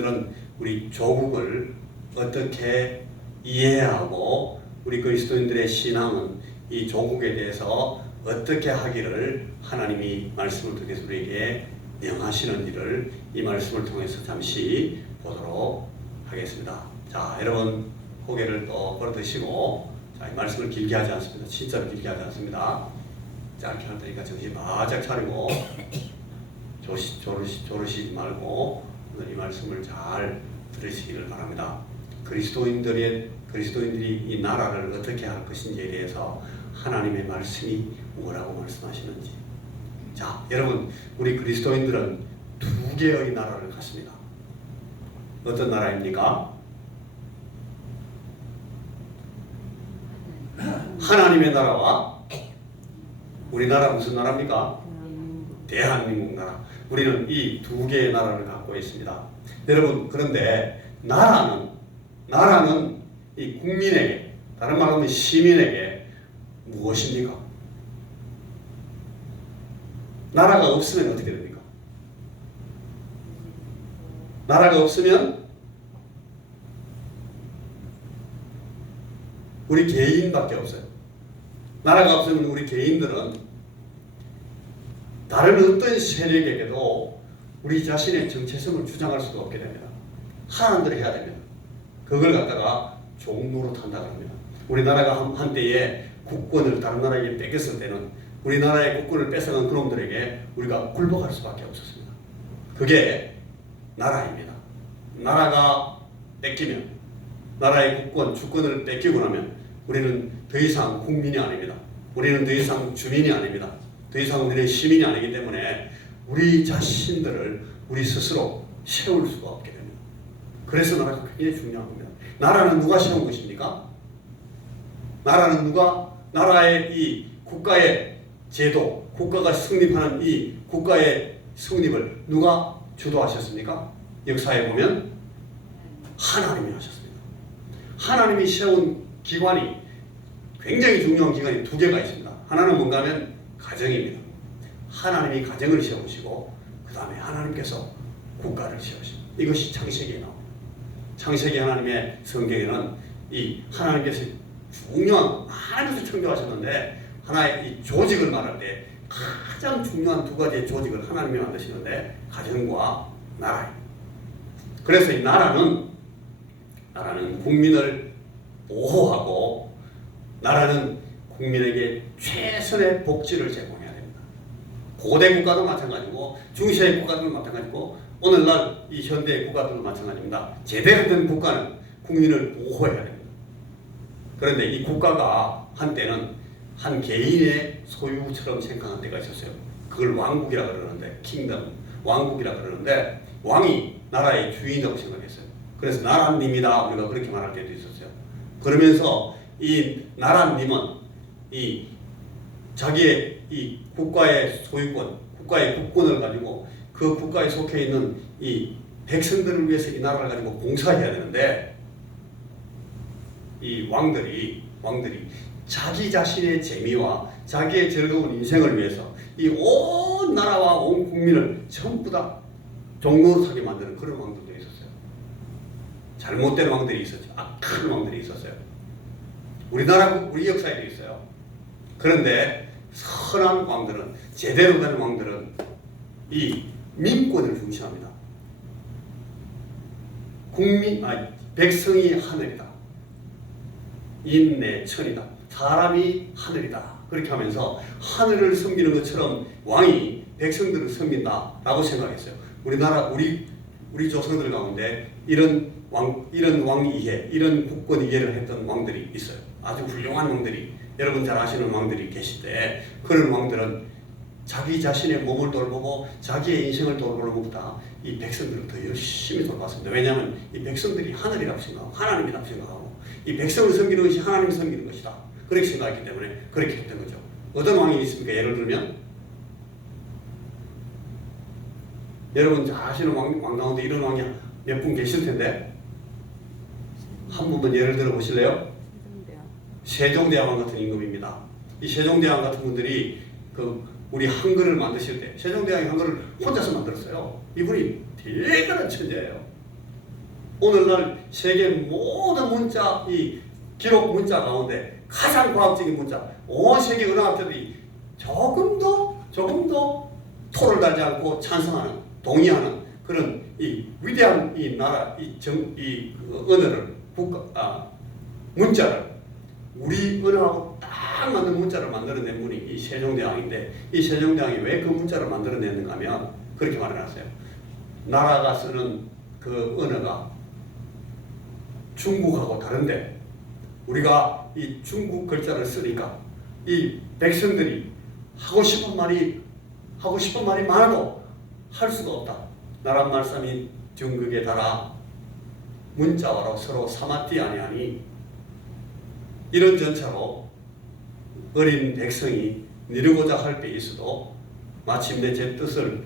그리스도인들은 우리 조국을 어떻게 이해해야 하고 우리 그리스도인들의 신앙은 이 조국에 대해서 어떻게 하기를 하나님이 말씀을 통해서 우리에게 명하시는 일을 이 말씀을 통해서 잠시 보도록 하겠습니다. 자, 여러분 고개를 또 걸어드시고, 자, 이 말씀을 길게 하지 않습니다. 진짜로 길게 하지 않습니다. 짧게 할 테니까 정신 바짝 차리고 조르시지 말고 오늘 이 말씀을 잘 들으시기를 바랍니다. 그리스도인들이 이 나라를 어떻게 할 것인지에 대해서 하나님의 말씀이 뭐라고 말씀하시는지. 자, 여러분, 우리 그리스도인들은 두 개의 나라를 갖습니다. 어떤 나라입니까? 하나님의 나라와 우리나라 무슨 나라입니까? 대한민국 나라. 우리는 이 두 개의 나라를 갖고 있습니다. 여러분, 그런데 나라는 이 국민에게, 다른 말로 하면 시민에게 무엇입니까? 나라가 없으면 어떻게 됩니까? 나라가 없으면 우리 개인밖에 없어요. 나라가 없으면 우리 개인들은 다른 어떤 세력에게도 우리 자신의 정체성을 주장할 수가 없게 됩니다. 하라는 대로 해야 됩니다. 그걸 갖다가 종로로 탄다고 합니다. 우리나라가 한때에 국권을 다른 나라에게 뺏겼을 때는 우리나라의 국권을 뺏어간 그놈들에게 우리가 굴복할 수밖에 없었습니다. 그게 나라입니다. 나라가 뺏기면, 나라의 국권, 주권을 뺏기고 나면 우리는 더 이상 국민이 아닙니다. 우리는 더 이상 주민이 아닙니다. 더 이상 우리는 시민이 아니기 때문에 우리 자신들을 우리 스스로 세울 수가 없게 됩니다. 그래서 나라가 굉장히 중요한 겁니다. 나라는 누가 세운 것입니까? 나라의 이 국가의 제도, 국가가 성립하는 이 국가의 성립을 누가 주도하셨습니까? 역사에 보면 하나님이 하셨습니다. 하나님이 세운 기관이, 굉장히 중요한 기관이 두 개가 있습니다. 하나는 뭔가 하면 가정입니다. 하나님이 가정을 세우시고 그 다음에 하나님께서 국가를 세우십니다. 이것이 창세기에 나옵니다. 창세기 하나님의 성경에는 이 하나님께서 중요한, 많은 것을 창조하셨는데 하나의 이 조직을 말할 때 가장 중요한 두 가지의 조직을 하나님이 만드시는데 가정과 나라입니다. 그래서 이 나라는 국민을 보호하고, 나라는 국민에게 최선의 복지를 제공해야 됩니다. 고대 국가도 마찬가지고 중시의 국가도 마찬가지고 오늘날 이 현대 국가들도 마찬가지입니다. 제대로 된 국가는 국민을 보호해야 됩니다. 그런데 이 국가가 한때는 한 개인의 소유처럼 생각한 때가 있었어요. 그걸 왕국이라 그러는데, 킹덤, 왕국이라 그러는데, 왕이 나라의 주인이라고 생각했어요. 그래서 나라님이다, 우리가 그렇게 말할 때도 있었어요. 그러면서 이 나라님은 이 자기의 이 국가의 소유권, 국가의 국권을 가지고 그 국가에 속해 있는 이 백성들을 위해서 이 나라를 가지고 봉사해야 되는데, 이 왕들이 자기 자신의 재미와 자기의 즐거운 인생을 위해서 이 온 나라와 온 국민을 전부 다 종로로 타게 만드는 그런 왕들도 있었어요. 잘못된 왕들이 있었죠. 악한 왕들이 있었어요. 우리 역사에도 있어요. 그런데 선한 왕들은, 제대로 된 왕들은 이 민권을 중시합니다. 백성이 하늘이다. 인내 천이다. 사람이 하늘이다. 그렇게 하면서 하늘을 섬기는 것처럼 왕이 백성들을 섬긴다라고 생각했어요. 우리 조상들 가운데 이런 왕 이해, 이런 국권 이해를 했던 왕들이 있어요. 아주 훌륭한 왕들이, 여러분 잘 아시는 왕들이 계실 때, 그런 왕들은 자기 자신의 몸을 돌보고 자기의 인생을 돌보는 것보다 이 백성들을 더 열심히 돌봤습니다. 왜냐하면 이 백성들이 하늘이라고 생각하고 하나님이라고 생각하고 이 백성을 섬기는 것이 하나님을 섬기는 것이다, 그렇게 생각했기 때문에 그렇게 했던 거죠. 어떤 왕이 있습니까? 예를 들면 여러분 잘 아시는 왕 가운데 이런 왕이 몇 분 계실 텐데 한 분만 예를 들어 보실래요? 세종대왕 같은 임금입니다. 이 세종대왕 같은 분들이 우리 한글을 만드실 때 세종대왕이 한글을 혼자서 만들었어요. 이분이 대단한 천재예요. 오늘날 세계 모든 문자, 이 기록 문자 가운데 가장 과학적인 문자, 온 세계 은하학자들이 조금 더 토를 달지 않고 찬성하는, 동의하는 그런 이 위대한 이 나라, 이 언어를 문자를 우리 언어하고 딱 맞는 문자를 만들어낸 분이 이 세종대왕인데, 이 세종대왕이 왜 그 문자를 만들어냈는가 하면 그렇게 말해놨어요. 나라가 쓰는 그 언어가 중국하고 다른데 우리가 이 중국 글자를 쓰니까 이 백성들이 하고 싶은 말이 많아도 할 수가 없다. 나란 말씀이 중국에 달아 문자와로 서로 사마띠 아니하니, 이런 전차로 어린 백성이 이루고자 할 때 있어도 마침내 제 뜻을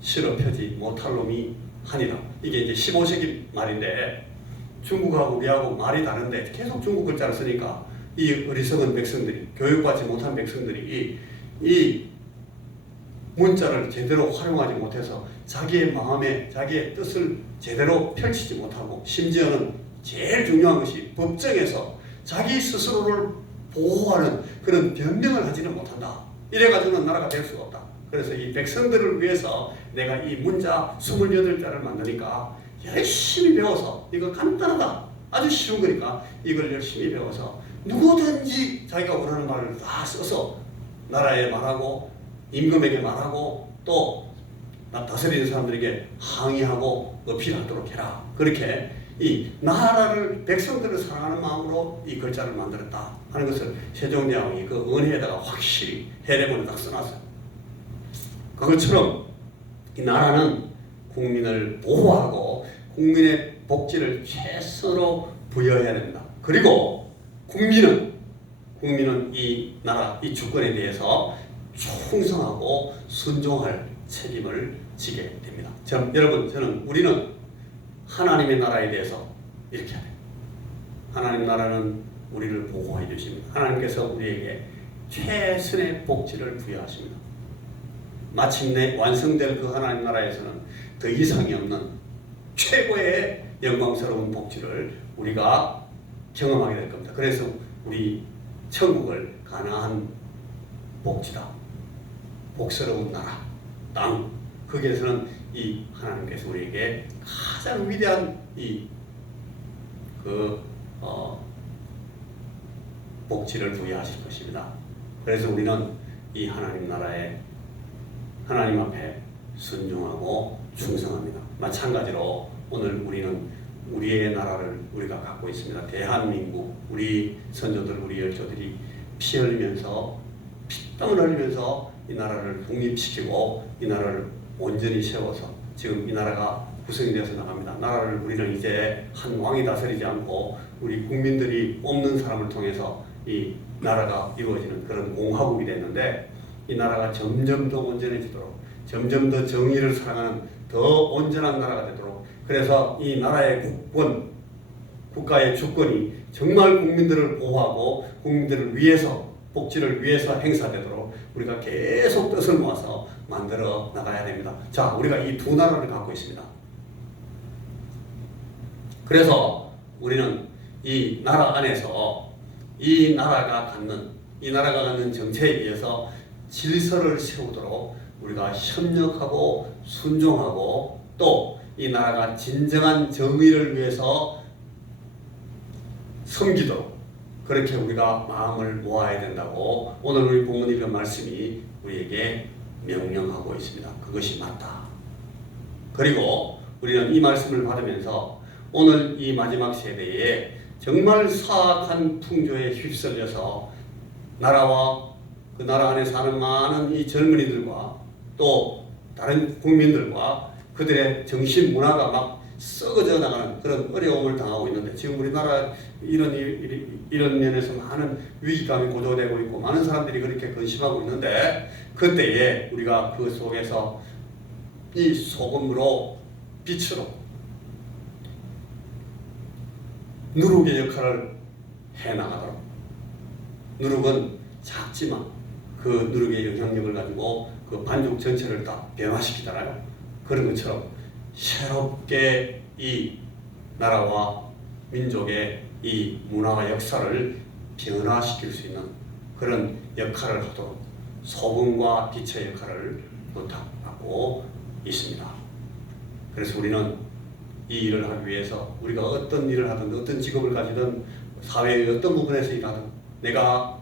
실어 펴지 못할 놈이 하니라. 이게 이제 15세기 말인데 중국하고 우리하고 말이 다른데 계속 중국 글자를 쓰니까 이 어리석은 백성들이, 교육받지 못한 백성들이 이 문자를 제대로 활용하지 못해서 자기의 마음에 자기의 뜻을 제대로 펼치지 못하고, 심지어는 제일 중요한 것이 법정에서 자기 스스로를 보호하는 그런 변명을 하지는 못한다. 이래가지고는 나라가 될 수가 없다. 그래서 이 백성들을 위해서 내가 이 문자 28자를 만드니까 열심히 배워서, 이거 간단하다, 아주 쉬운 거니까 이걸 열심히 배워서 누구든지 자기가 원하는 말을 다 써서 나라에 말하고 임금에게 말하고 또 다스리는 사람들에게 항의하고 어필하도록 해라. 그렇게 이 나라를, 백성들을 사랑하는 마음으로 이 글자를 만들었다 하는 것을 세종대왕이 그 은혜에다가 확실히 해례문에 딱 써놨어요. 그것처럼 이 나라는 국민을 보호하고 국민의 복지를 최선으로 부여해야 됩니다. 그리고 국민은 이 나라, 이 주권에 대해서 충성하고 순종할 책임을 지게 됩니다. 우리는 하나님의 나라에 대해서 이렇게 해야 돼요. 하나님 나라는 우리를 보호해 주십니다. 하나님께서 우리에게 최선의 복지를 부여하십니다. 마침내 완성될 그 하나님 나라에서는 더 이상이 없는 최고의 영광스러운 복지를 우리가 경험하게 될 겁니다. 그래서 우리 천국을 가나안 복지다, 복스러운 나라, 땅, 거기에서는 이 하나님께서 우리에게 가장 위대한 복지를 부여하실 것입니다. 그래서 우리는 이 하나님 나라에, 하나님 앞에 순종하고 충성합니다. 마찬가지로 오늘 우리는 우리의 나라를 우리가 갖고 있습니다. 대한민국, 우리 선조들, 우리 열조들이 피 흘리면서, 피땀을 흘리면서 이 나라를 독립시키고 이 나라를 온전히 세워서 지금 이 나라가 구성이 되어서 나갑니다. 나라를 우리는 이제 한 왕이 다스리지 않고 우리 국민들이 없는 사람을 통해서 이 나라가 이루어지는 그런 공화국이 됐는데, 이 나라가 점점 더 온전해지도록, 점점 더 정의를 사랑하는 더 온전한 나라가 되도록, 그래서 이 나라의 국가의 주권이 정말 국민들을 보호하고 국민들을 위해서, 복지를 위해서 행사되도록 우리가 계속 뜻을 모아서 만들어 나가야 됩니다. 자, 우리가 이 두 나라를 갖고 있습니다. 그래서 우리는 이 나라 안에서 이 나라가 갖는 정체에 의해서 질서를 세우도록 우리가 협력하고 순종하고, 또 이 나라가 진정한 정의를 위해서 섬기도록 그렇게 우리가 마음을 모아야 된다고 오늘 우리 본문 읽은 말씀이 우리에게 명령하고 있습니다. 그것이 맞다. 그리고 우리는 이 말씀을 받으면서 오늘 이 마지막 세대에 정말 사악한 풍조에 휩쓸려서 나라와 그 나라 안에 사는 많은 이 젊은이들과 또 다른 국민들과 그들의 정신 문화가 막 썩어져 나가는 그런 어려움을 당하고 있는데, 지금 우리나라 이런 면에서 많은 위기감이 고조되고 있고 많은 사람들이 그렇게 근심하고 있는데, 그때에 우리가 그 속에서 이 소금으로, 빛으로 누룩의 역할을 해나가도록, 누룩은 작지만 그 누룩의 영향력을 가지고 그 반죽 전체를 다 변화시키잖아요. 그런 것처럼 새롭게 이 나라와 민족의 이 문화와 역사를 변화시킬 수 있는 그런 역할을 하도록 소금과 빛의 역할을 부탁받고 있습니다. 그래서 우리는 이 일을 하기 위해서 우리가 어떤 일을 하든 어떤 직업을 가지든 사회의 어떤 부분에서 일하든 내가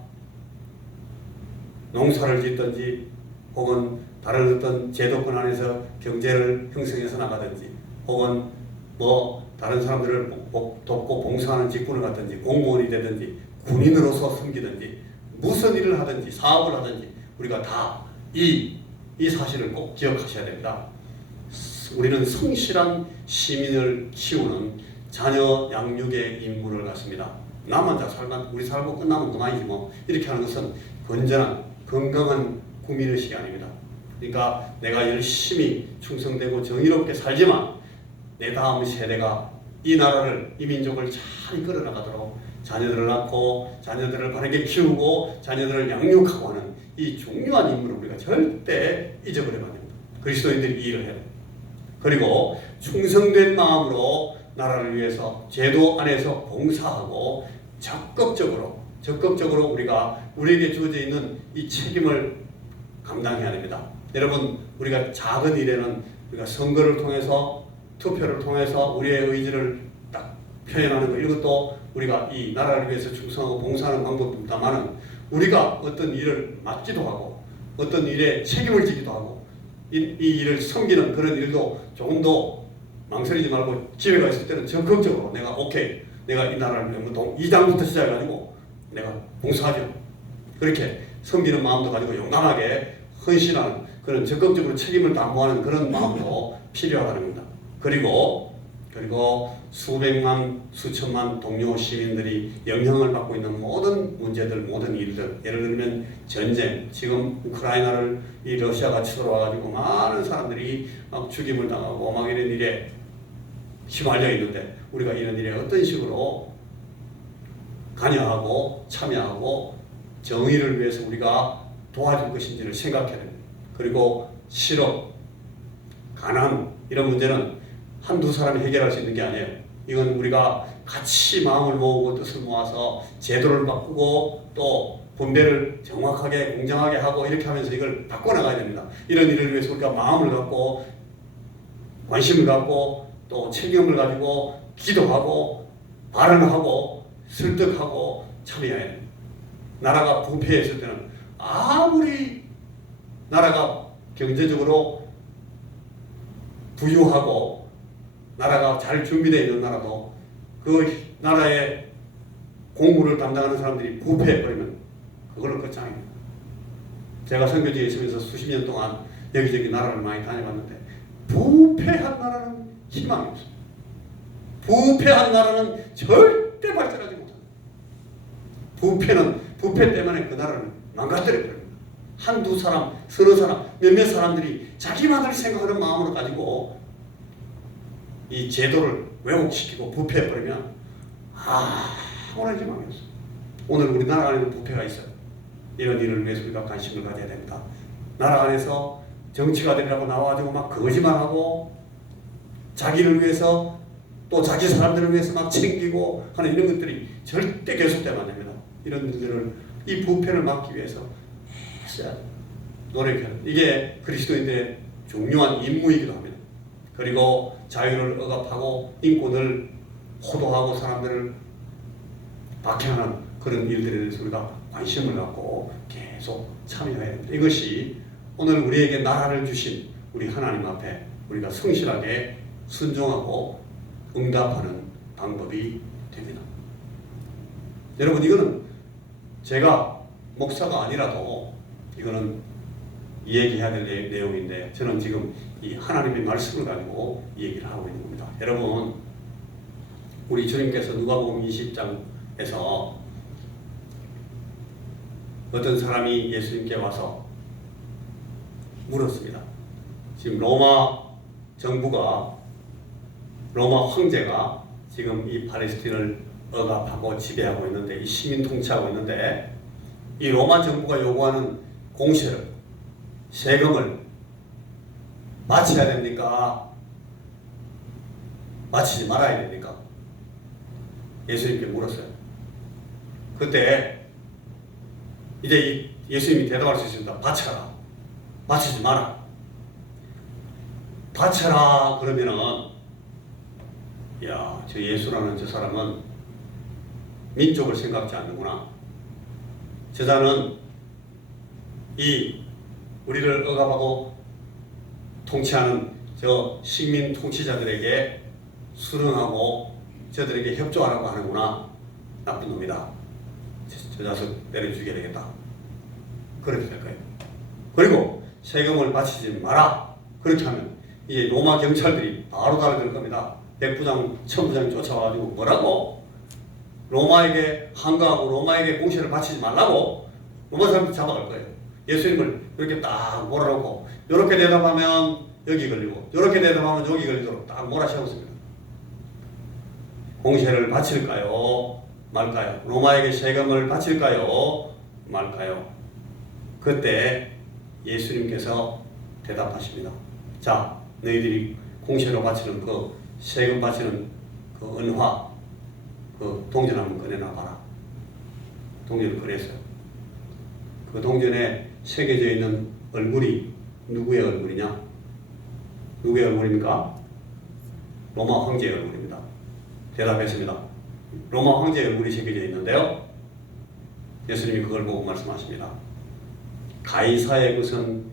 농사를 짓든지 혹은 다른 어떤 제도권 안에서 경제를 형성해서 나가든지 혹은 다른 사람들을 돕고 봉사하는 직군을 갖든지 공무원이 되든지 군인으로서 섬기든지 무슨 일을 하든지 사업을 하든지 우리가 다 이 사실을 꼭 기억하셔야 됩니다. 우리는 성실한 시민을 키우는 자녀 양육의 임무를 갖습니다. 나만 잘 살면 우리 살고 끝나면 그만이지 뭐 이렇게 하는 것은 건전한 건강한 국민의식이 아닙니다. 그러니까 내가 열심히 충성되고 정의롭게 살지만 내 다음 세대가 이 나라를 이 민족을 잘 이끌어나가도록 자녀들을 낳고 자녀들을 바르게 키우고 자녀들을 양육하고 하는 이 중요한 임무를 우리가 절대 잊어버리면 안 됩니다. 그리스도인들이 이 일을 해야 됩니다. 그리고 충성된 마음으로 나라를 위해서 제도 안에서 봉사하고 적극적으로 우리가 우리에게 주어져 있는 이 책임을 감당해야 됩니다. 여러분, 우리가 작은 일에는 우리가 선거를 통해서 투표를 통해서 우리의 의지를 딱 표현하는 것, 이것도 우리가 이 나라를 위해서 충성하고 봉사하는 방법입니다만은 우리가 어떤 일을 맡기도 하고 어떤 일에 책임을 지기도 하고 이 일을 섬기는 그런 일도 조금 더 망설이지 말고 기회가 있을 때는 적극적으로 내가 이 나라를 위해 이 장부터 시작해가지고 내가 봉사하죠. 그렇게 섬기는 마음도 가지고 용감하게 헌신하는 그런 적극적으로 책임을 담보하는 그런 마음도 필요하다는 겁니다. 그리고 수백만 수천만 동료 시민들이 영향을 받고 있는 모든 문제들, 모든 일들, 예를 들면 전쟁, 지금 우크라이나를 이 러시아가 쳐들어와가지고 많은 사람들이 막 죽임을 당하고 막 이런 일에 휘말려 있는데 우리가 이런 일에 어떤 식으로 관여하고 참여하고 정의를 위해서 우리가 도와줄 것인지를 생각해야 됩니다. 그리고 실업, 가난 이런 문제는 한두 사람이 해결할 수 있는 게 아니에요. 이건 우리가 같이 마음을 모으고 뜻을 모아서 제도를 바꾸고 또 분배를 정확하게 공정하게 하고 이렇게 하면서 이걸 바꿔나가야 됩니다. 이런 일을 위해서 우리가 마음을 갖고 관심을 갖고 또 책임을 가지고 기도하고 발언하고 설득하고 참여해야 됩니다. 나라가 부패했을 때는 아무리 나라가 경제적으로 부유하고 나라가 잘 준비되어 있는 나라도 그 나라의 공무를 담당하는 사람들이 부패해버리면 그걸로 끝장입니다. 제가 선교지에 있으면서 수십 년 동안 여기저기 나라를 많이 다녀봤는데 부패한 나라는 희망이 없습니다. 부패한 나라는 절대 발전하지 못합니다. 부패 때문에 그 나라를 망가뜨려버립니다. 한두 사람, 서너 사람, 몇몇 사람들이 자기만을 생각하는 마음으로 가지고 이 제도를 왜곡시키고 부패해버리면 아무런 희망이 없어요. 오늘 우리나라 안에도 부패가 있어요. 이런 일을 위해서 우리가 관심을 가져야 됩니다. 나라 안에서 정치가들이라고 나와가지고 막 거짓말하고 자기를 위해서 또 자기 사람들을 위해서 막 챙기고 하는 이런 것들이 절대 계속되면 안 됩니다. 이런 일들을 이 부패를 막기 위해서 했어야 노력해요. 이게 그리스도인들의 중요한 임무이기도 합니다. 그리고 자유를 억압하고 인권을 호도하고 사람들을 박해하는 그런 일들에 대해서 우리가 관심을 갖고 계속 참여해야 됩니다. 이것이 오늘 우리에게 나라를 주신 우리 하나님 앞에 우리가 성실하게 순종하고 응답하는 방법이 됩니다. 여러분, 이거는 제가 목사가 아니라도 이거는 얘기해야 될 내용인데 저는 지금 이 하나님의 말씀을 가지고 얘기를 하고 있는 겁니다. 여러분, 우리 주님께서 누가복음 20장에서 어떤 사람이 예수님께 와서 물었습니다. 지금 로마 정부가, 로마 황제가 지금 이 팔레스틴을 억압하고 지배하고 있는데, 이 시민 통치하고 있는데, 이 로마 정부가 요구하는 공세를, 세금을 마쳐야 됩니까? 마치지 말아야 됩니까? 예수님께 물었어요. 그때 이제 예수님이 대답할 수 있습니다. 바쳐라. 바치지 마라. 바쳐라 그러면은 야, 저 예수라는 저 사람은 민족을 생각지 않는구나. 저자는 이 우리를 억압하고 통치하는 저 식민 통치자들에게 수능하고 저들에게 협조하라고 하는구나. 나쁜 놈이다. 저 자식 내려 죽여야 되겠다. 그렇게 될 거예요. 그리고 세금을 바치지 마라. 그렇게 하면 이제 로마 경찰들이 바로 달려들 겁니다. 백부장, 천부장이 쫓아와가지고 뭐라고? 로마에게 항거하고 로마에게 공세를 바치지 말라고 로마 사람들 잡아갈 거예요. 예수님을 이렇게 딱 몰아놓고 이렇게 대답하면 여기 걸리고 이렇게 대답하면 여기 걸리도록 딱 몰아세웠습니다. 공세를 바칠까요? 말까요? 로마에게 세금을 바칠까요? 말까요? 그때 예수님께서 대답하십니다. 자, 너희들이 공세로 바치는 그 세금 바치는 그 은화 그 동전 한번 꺼내놔봐라. 동전을 꺼냈어요. 그 동전에 새겨져 있는 얼굴이 누구의 얼굴이냐? 누구의 얼굴입니까? 로마 황제의 얼굴입니다. 대답했습니다. 로마 황제의 얼굴이 새겨져 있는데요. 예수님이 그걸 보고 말씀하십니다. 가이사의 것은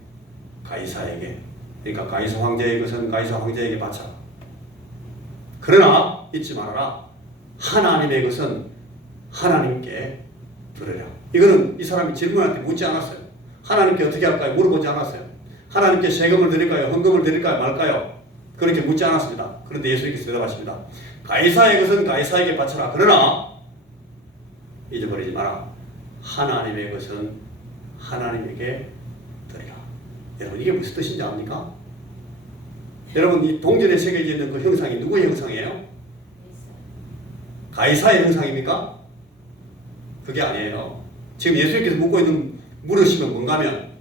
가이사에게, 그러니까 가이사 황제의 것은 가이사 황제에게 바쳐라. 그러나 잊지 말아라. 하나님의 것은 하나님께 들으라. 이거는 이 사람이 질문한테 묻지 않았어요. 하나님께 어떻게 할까요? 물어보지 않았어요. 하나님께 세금을 드릴까요? 헌금을 드릴까요? 말까요? 그렇게 묻지 않았습니다. 그런데 예수님께서 대답하십니다. 가이사의 것은 가이사에게 바쳐라. 그러나 잊어버리지 마라. 하나님의 것은 하나님에게 드리라. 여러분 이게 무슨 뜻인지 압니까? 여러분 이 동전에 새겨져 있는 그 형상이 누구의 형상이에요? 가이사의 형상입니까? 그게 아니에요. 지금 예수님께서 묻고 있는 물으시면 뭔가 하면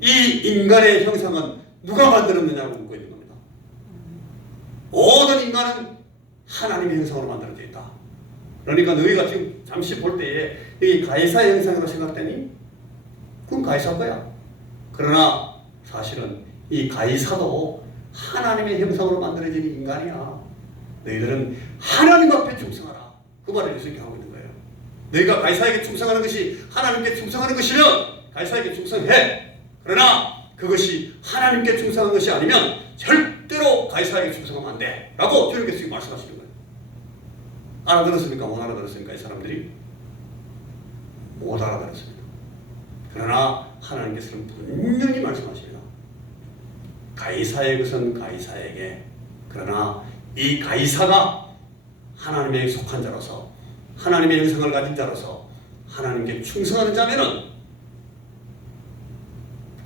이 인간의 형상은 누가 만들었느냐고 묻고 있는 겁니다. 모든 인간은 하나님의 형상으로 만들어져 있다. 그러니까 너희가 지금 잠시 볼 때에 이 가이사의 형상이라고 생각되니? 그건 가이사 거야. 그러나 사실은 이 가이사도 하나님의 형상으로 만들어진 인간이야. 너희들은 하나님 앞에 충성하라. 그 말을 예수님께 하고 있는 거예요. 너희가 가이사에게 충성하는 것이 하나님께 충성하는 것이면 가이사에게 충성해. 그러나 그것이 하나님께 충성하는 것이 아니면 절대로 가이사에게 충성하면 안 돼. 라고 주님께서 지금 말씀하시는 거예요. 알아들었습니까? 못 알아들었습니까? 이 사람들이? 못 알아들었습니다. 그러나 하나님께서는 분명히 말씀하십니다. 가이사의 것은 가이사에게, 그러나 이 가이사가 하나님에게 속한 자로서 하나님의 형상을 가진 자로서 하나님께 충성하는 자면은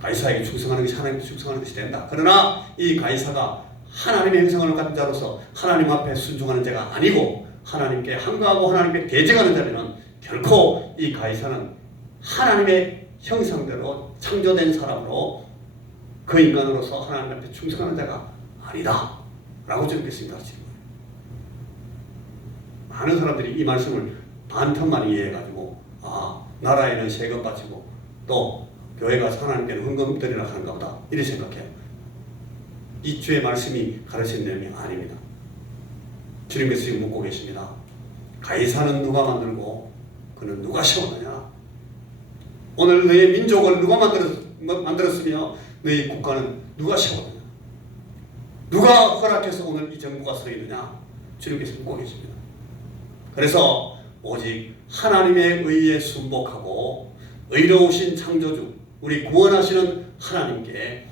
가이사에게 충성하는 것이 하나님께 충성하는 것이 된다. 그러나 이 가이사가 하나님의 형상을 가진 자로서 하나님 앞에 순종하는 자가 아니고 하나님께 항거하고 하나님께 대적하는 자면은 결코 이 가이사는 하나님의 형상대로 창조된 사람으로 그 인간으로서 하나님 앞에 충성하는 자가 아니다 라고 주님께서 말씀하시는 거예요. 많은 사람들이 이 말씀을 반편만 이해해가지고 나라에는 세금 바치고 또 교회가 하나님께는 헌금 드리라 하는가 보다 이렇게 생각해요. 이 주의 말씀이 가르치는 내용이 아닙니다. 주님께서 지금 묻고 계십니다. 가이사는 누가 만들고 그는 누가 세웠느냐? 오늘 너의 민족을 누가 만들었으며 너희 국가는 누가 세웠느냐? 누가 허락해서 오늘 이 정부가 서 있느냐? 주님께서 묻고 계십니다. 그래서 오직 하나님의 의에 순복하고 의로우신 창조주 우리 구원하시는 하나님께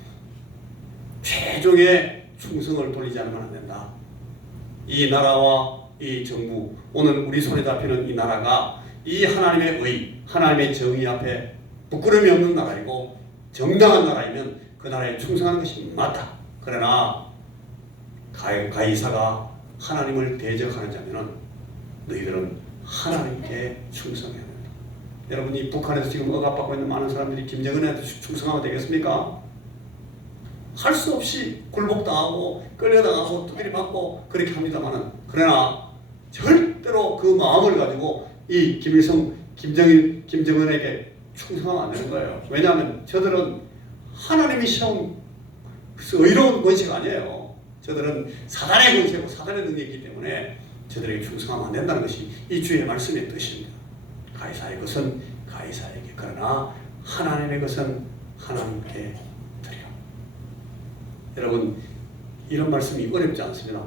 최종의 충성을 돌리지 않으면 안 된다. 이 나라와 이 정부, 오늘 우리 손에 잡히는 이 나라가 이 하나님의 의, 하나님의 정의 앞에 부끄러움이 없는 나라이고 정당한 나라이면 그 나라에 충성하는 것이 맞다. 그러나 가이사가 하나님을 대적하는 자면은 너희들은 하나님께 충성해야 된다. 여러분이 북한에서 지금 억압받고 있는 많은 사람들이 김정은한테 충성하면 되겠습니까? 할 수 없이 굴복당하고 끌려당하고 두드려 맞고 그렇게 합니다만은 그러나 절대 절대로 그 마음을 가지고 이 김일성, 김정일, 김정은에게 충성하면 안 되는 거예요. 왜냐하면 저들은 하나님이 세운 의로운 권세가 아니에요. 저들은 사단의 권세고 사단의 능력이기 때문에 저들에게 충성하면 안 된다는 것이 이 주의 말씀의 뜻입니다. 가이사의 것은 가이사에게, 그러나 하나님의 것은 하나님께 드려. 여러분, 이런 말씀이 어렵지 않습니다.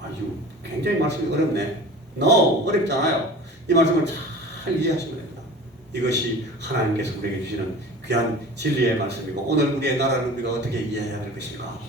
아유, 굉장히 말씀이 어렵네. No, 어렵지 않아요. 이 말씀을 잘 이해하시면 됩니다. 이것이 하나님께서 우리에게 주시는 귀한 진리의 말씀이고, 오늘 우리의 나라를 우리가 어떻게 이해해야 될 것인가,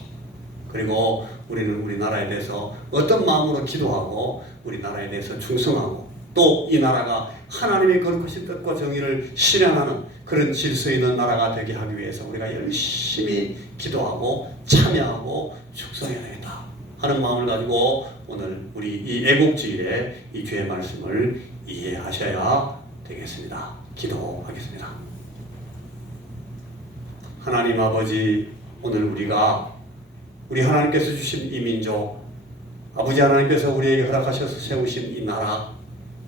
그리고 우리는 우리 나라에 대해서 어떤 마음으로 기도하고 우리 나라에 대해서 충성하고, 또 이 나라가 하나님의 거룩하신 뜻과 정의를 실현하는 그런 질서 있는 나라가 되게 하기 위해서 우리가 열심히 기도하고 참여하고 축성해야 되겠다 하는 마음을 가지고 오늘 우리 이 애국주일에 이 주의 말씀을 이해하셔야 되겠습니다. 기도하겠습니다. 하나님 아버지, 오늘 우리 하나님께서 주신 이 민족, 아버지 하나님께서 우리에게 허락하셔서 세우신 이 나라,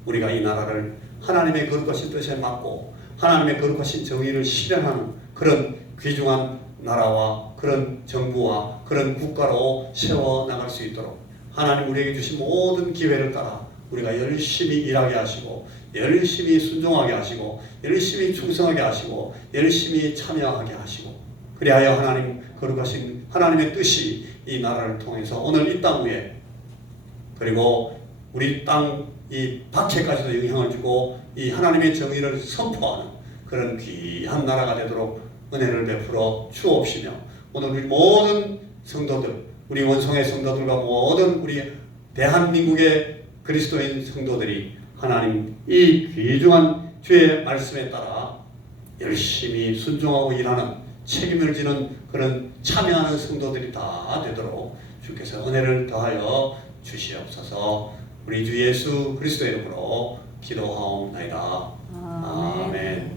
우리가 이 나라를 하나님의 거룩하신 뜻에 맞고 하나님의 거룩하신 정의를 실현하는 그런 귀중한 나라와 그런 정부와 그런 국가로 세워나갈 수 있도록 하나님 우리에게 주신 모든 기회를 따라 우리가 열심히 일하게 하시고, 열심히 순종하게 하시고, 열심히 충성하게 하시고, 열심히 참여하게 하시고, 그리하여 하나님 거룩하신 하나님의 뜻이 이 나라를 통해서 오늘 이 땅 위에, 그리고 우리 땅 이 박해까지도 영향을 주고 이 하나님의 정의를 선포하는 그런 귀한 나라가 되도록 은혜를 베풀어 주옵시며, 오늘 우리 모든 성도들, 우리 원성의 성도들과 모든 우리 대한민국의 그리스도인 성도들이 하나님 이 귀중한 주의 말씀에 따라 열심히 순종하고 일하는, 책임을 지는 그런 참여하는 성도들이 다 되도록 주께서 은혜를 더하여 주시옵소서. 우리 주 예수 그리스도의 이름으로 기도하옵나이다. 아멘.